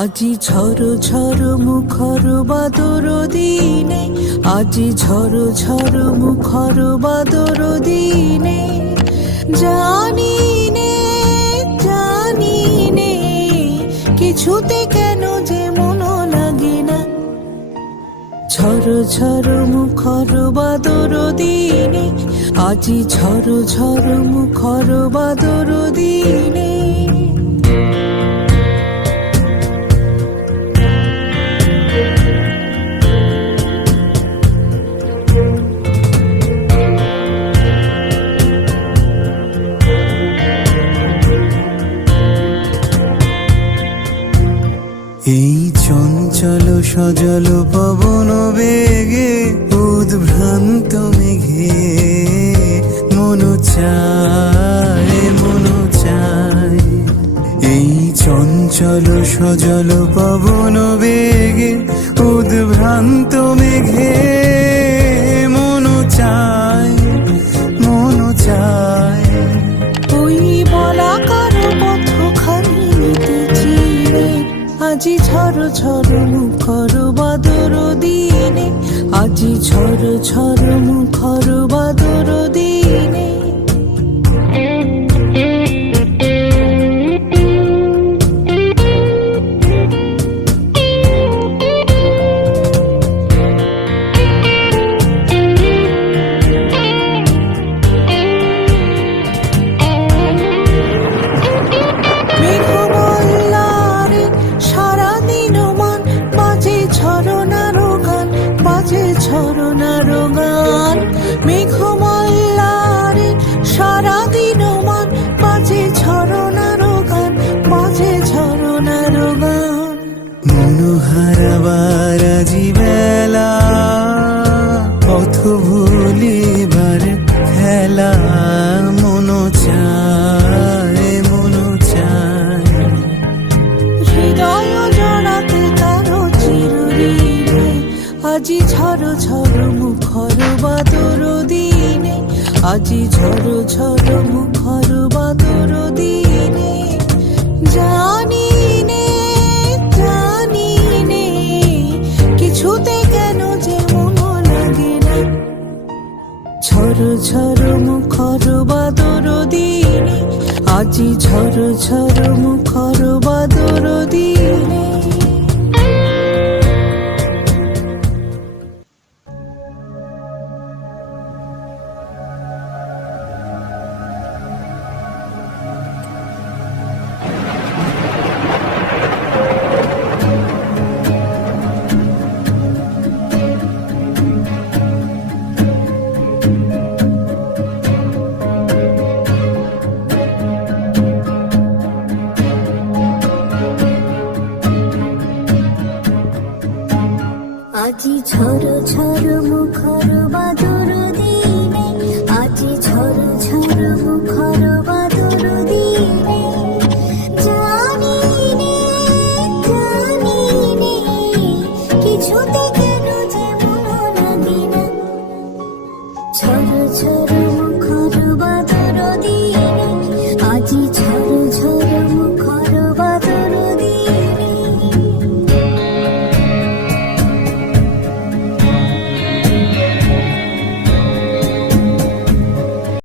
আজি ঝড় ঝড় মুখর বাদর দিনে, আজি ঝড় ঝড় মুখর বাদর দিনে, জানি নে কিছুতে কেন যে মন লাগে না। ঝড় ঝড় মুখর বাদর দিনে, আজি ঝড় ঝড় মুখর বাদর দিনে। এই চঞ্চল সজল পবন বেগে উদ্ভ্রান্ত মেঘে মন চায় এই চঞ্চল সজল পবন বেগে উদ্ভ্রান্ত মেঘে মন চায় ওই বলাকার পথখানি নিতেছি রে, আজি ঝড় ঝড় মুখর বাদর দিনে, আজি ঝড় ঝড় মুখর বাদর দিনে। ঝরনার গান মেঘমাল্লারে সারাদিন মান বাজে, ঝরনার গান বাজে, ঝরনার গান। মনোহারাবার আজি বেলা পথ ভুলিবার খেলা মন চায় হৃদয় জড়াতে কারো চিরদিনে, আজি ঝড় ঝড় মুখর বাদর দিনে, আজি ঝড় ঝড় মুখর বাদর দিনে। জানি নে কিছুতে কেন যে মন লাগে না। ঝড় ঝড় মুখর বাদর দিনে, আজি ঝড় ঝড় মুখর বাদর দিনে।